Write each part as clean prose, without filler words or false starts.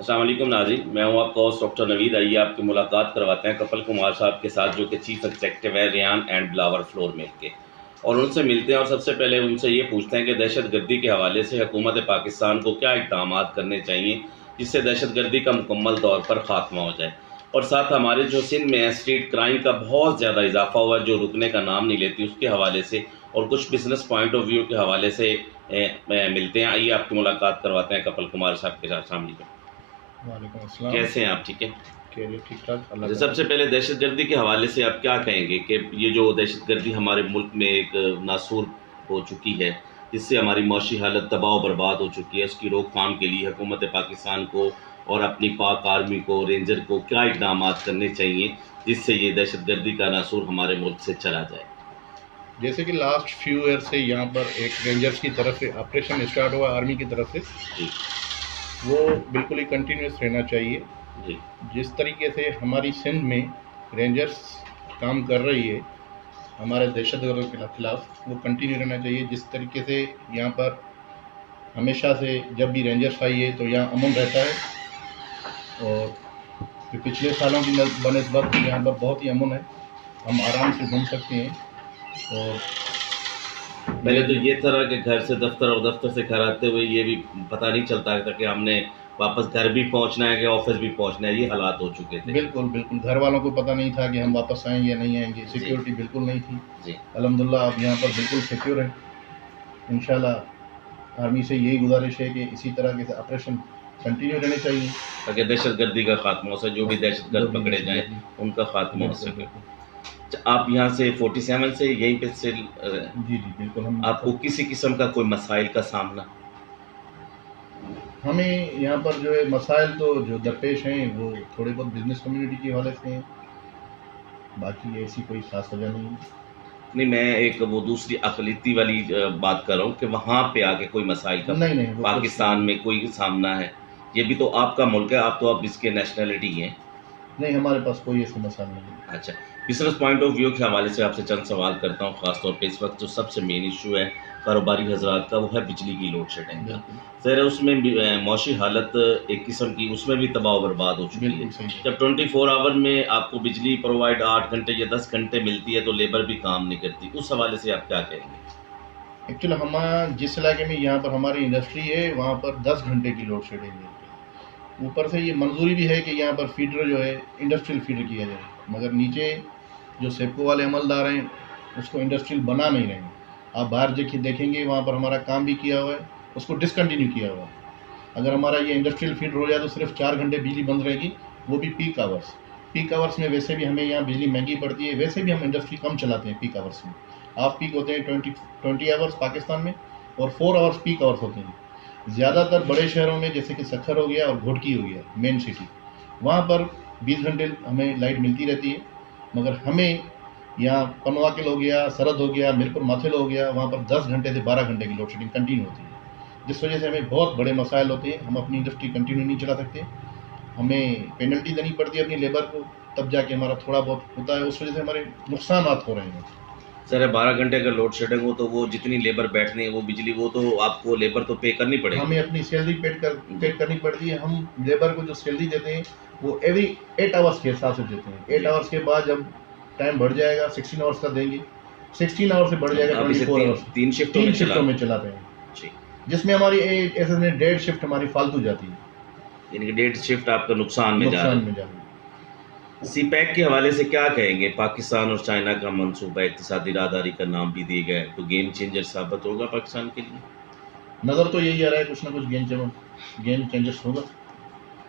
अस्सलाम वालेकुम नाज़रीन, मैं हूँ आपका होस्ट डॉक्टर नवीद। आइए आपकी मुलाकात करवाते हैं कपिल कुमार साहब के साथ, जो कि चीफ एग्जीक्यूटिव है Ryan and Billawar flour mill के, और उनसे मिलते हैं और सबसे पहले उनसे ये पूछते हैं कि दहशतगर्दी के हवाले से हुकूमत पाकिस्तान को क्या इक़दाम करने चाहिए जिससे दहशतगर्दी का मुकम्मल तौर पर ख़ात्मा हो जाए। और साथ हमारे जो सिंध में है स्ट्रीट क्राइम का बहुत ज़्यादा इजाफा हुआ है, जो रुकने का नाम नहीं लेती, उसके हवाले से और कुछ बिजनेस पॉइंट ऑफ व्यू के हवाले से मिलते हैं। आइए आपकी मुलाकात करवाते हैं कपिल कुमार साहब के साथ। शामिल वालेकुम अस्सलाम। कैसे हैं आप? ठीक है। खैरियत ठीक ठाक अल्लाह अच्छा, का सबसे पहले दहशतगर्दी के हवाले से आप क्या कहेंगे कि ये जो दहशतगर्दी हमारे मुल्क में एक नासूर हो चुकी है, जिससे हमारी माशी हालत तबाह बर्बाद हो चुकी है, उसकी रोकथाम के लिए हुकूमत पाकिस्तान को और अपनी पाक आर्मी को, रेंजर को क्या इकदाम करने चाहिए जिससे ये दहशतगर्दी का नासूर हमारे मुल्क से चला जाए? जैसे कि लास्ट फ्यू ईयर से यहाँ पर एक रेंजर्स की तरफ से ऑपरेशन स्टार्ट हुआ आर्मी की तरफ से, जी वो बिल्कुल ही कंटिन्यूस रहना चाहिए। जी जिस तरीके से हमारी सिंध में रेंजर्स काम कर रही है हमारे दहशतगर्दों के खिलाफ, वो कंटिन्यू रहना चाहिए। जिस तरीके से यहाँ पर हमेशा से जब भी रेंजर्स आई है तो यहाँ अमन रहता है, और जो पिछले सालों की बनस्बत यहाँ पर बहुत ही अमन है, हम आराम से घूम सकते हैं। और पहले तो ये तरह के घर से दफ्तर और दफ्तर से घर आते हुए ये भी पता नहीं चलता था कि हमने वापस घर भी पहुंचना है कि ऑफिस भी पहुंचना है, ये हालात हो चुके थे। बिल्कुल बिल्कुल, घर वालों को पता नहीं था कि हम वापस आएंगे या नहीं आएंगे, सिक्योरिटी बिल्कुल नहीं थी। जी अल्हम्दुलिल्लाह अब यहाँ पर बिल्कुल सिक्योर है। इंशाल्लाह आर्मी से यही गुजारिश है कि इसी तरह के ऑपरेशन कंटिन्यू रहने चाहिए ताकि दहशतगर्दी का खात्मा हो सके, जो भी दहशतगर्द पकड़े जाएं उनका खात्मा हो बिल्कुल सके। बिल्कुल। अच्छा, आप यहाँ से 47 से यहीं पे से जी जी बिल्कुल। हम आपको किसी किस्म का कोई मसाइल का सामना? हमें यहाँ पर जो है मसाइल तो जो दरपेश हैं वो थोड़े बहुत बिजनेस कम्युनिटी के हवाले से हैं, बाकी ऐसी कोई खास वजह नहीं है। नहीं, मैं एक वो दूसरी अकलीती वाली बात कर रहा हूँ कि वहाँ पे आके कोई मसाइल का नहीं नहीं, वो पाकिस्तान में कोई सामना है? ये भी तो आपका मुल्क है, आप तो अब इसके नेशनलिटी हैं। नहीं, हमारे पास कोई ऐसा मसाइल नहीं है। अच्छा, बिजनेस पॉइंट ऑफ व्यू के हवाले से आपसे चंद सवाल करता हूँ। ख़ासतौर पे इस वक्त जो सबसे मेन इशू है कारोबारी हजरात का, वो है बिजली की लोड शेडिंग का। बिल्कुल ज़रा उसमें भी मौशी हालत एक किस्म की उसमें भी तबाह बर्बाद हो चुकी है। बिल्कुल सही है। जब 24 आवर में आपको बिजली प्रोवाइड 8 घंटे या 10 घंटे मिलती है तो लेबर भी काम नहीं करती। उस हवाले से आप क्या कहेंगे? एक्चुअली हम जिस इलाके में यहाँ पर हमारी इंडस्ट्री है वहाँ पर 10 घंटे की लोड शेडिंग है। ऊपर से ये मंजूरी भी है कि यहाँ पर फीडर जो है इंडस्ट्रियल फीडर किया जाए, मगर नीचे जो सेपको वाले अमलदार हैं उसको इंडस्ट्रियल बना नहीं रहे हैं। आप बाहर देखेंगे वहाँ पर हमारा काम भी किया हुआ है, उसको डिसकंटिन्यू किया हुआ है। अगर हमारा ये इंडस्ट्रियल फीडर हो जाए तो सिर्फ 4 घंटे बिजली बंद रहेगी, वो भी पीक आवर्स। पीक आवर्स में वैसे भी हमें यहाँ बिजली महंगी पड़ती है, वैसे भी हम इंडस्ट्री कम चलाते हैं पीक आवर्स में। हाफ पीक होते हैं 20 आवर्स पाकिस्तान में, और 4 आवर्स पीक आवर्स होते हैं। ज़्यादातर बड़े शहरों में जैसे कि सखर हो गया और घोटकी हो गया मेन सिटी, वहाँ पर 20 घंटे हमें लाइट मिलती रहती है। मगर हमें यहाँ पनवाकिल हो गया, सरहद हो गया, मीरपुर माथिल हो गया, वहाँ पर 10 घंटे से 12 घंटे की लोड शेडिंग कंटिन्यू होती है, जिस वजह से हमें बहुत बड़े मसाइल होते हैं। हम अपनी इंडस्ट्री कंटिन्यू नहीं चला सकते, हमें पेनल्टी देनी पड़ती है अपनी लेबर को, तब जाके हमारा थोड़ा बहुत होता है। उस वजह से हमारे नुकसान हो रहे हैं। सर, 12 घंटे अगर लोड शेडिंग हो तो वो जितनी लेबर बैठनी है वो बिजली, वो तो आपको लेबर तो पे करनी पड़ेगी। हमें अपनी सैलरी पेड करनी पड़ती है। हम लेबर को जो सैलरी देते हैं वो एवरी 8 आवर्स के हिसाब से देते हैं। 8 आवर्स के बाद जब टाइम बढ़ जाएगा 16 आवर्स का देंगे, 16 आवर्स से बढ़ जाएगा 24 आवर्स। तीन शिफ्टों में चलाते हैं, जी, जिसमें हमारी ऐसे 1.5 शिफ्ट हमारी फालतू जाती है, यानी कि 1.5 शिफ्ट आपका नुकसान में जा रहा नुकसान है। में जाती है। सी पैक के हवाले से क्या कहेंगे? पाकिस्तान और चाइना का मंसूबा इक़्तिसादी राहदारी का नाम भी दिया गया है, तो गेम चेंजर साबित होगा पाकिस्तान के लिए? नज़र तो यही आ रहा है, कुछ ना कुछ गेम चेंजर्स होगा।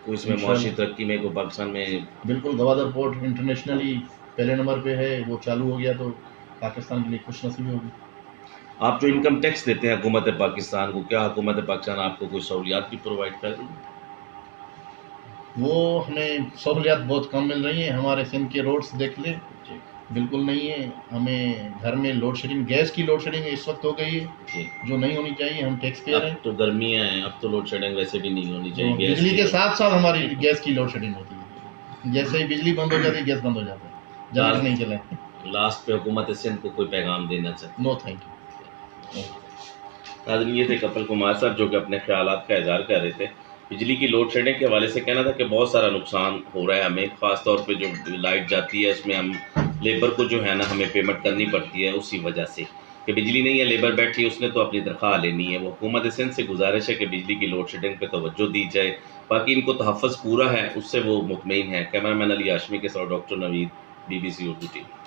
कोई इसमें मुआशी तरक्की में को पाकिस्तान में बिल्कुल, गवादर पोर्ट इंटरनेशनली पहले नंबर पे है, वो चालू हो गया तो पाकिस्तान के लिए खुश नसीबी होगी। आप जो इनकम टैक्स देते हैं हुकूमत पाकिस्तान को, क्या हुकूमत पाकिस्तान आपको कोई सहूलियात भी प्रोवाइड कर रही है? वो हमें सहूलियात बहुत कम मिल रही हैं। हमारे सिंध के रोड्स देख लें, बिल्कुल नहीं है। हमें घर में लोड शेडिंग, गैस की लोड शेडिंग इस वक्त हो गई है जी, जो नहीं होनी चाहिए। हम टैक्स पेयर हैं। अब तो गर्मियाँ हैं, अब तो लोड शेडिंग वैसे भी नहीं होनी चाहिए। गैस बिजली की के तो साथ साथ हमारी गैस की लोड शेडिंग होती है। जैसे ही बिजली बंद हो जाती है गैस बंद हो जाता है, जनरेटर नहीं चलाए। लास्ट पे हुकूमत सिंध को कोई पैगाम देना चाहते? No thank you. नाज़रीन, ये थे कपिल कुमार साहब जो कि अपने ख्यालात का इज़हार कर रहे थे। बिजली की लोड शेडिंग के हवाले से कहना था कि बहुत सारा नुकसान हो रहा है हमें, ख़ास तौर पे जो लाइट जाती है उसमें हम लेबर को जो है ना हमें पेमेंट करनी पड़ती है उसी वजह से कि बिजली नहीं है, लेबर बैठी है, उसने तो अपनी तनख्वाह लेनी है। वो हुकूमत सिंध से गुजारिश है कि बिजली की लोड शेडिंग पे तवज्जो दी जाए। बाकी इनको तहफ़्फ़ुज़ पूरा है, उससे वो मुतमईन है। कैमरामैन अली हाशमी के साथ doctor Naveed, BBC Urdu TV.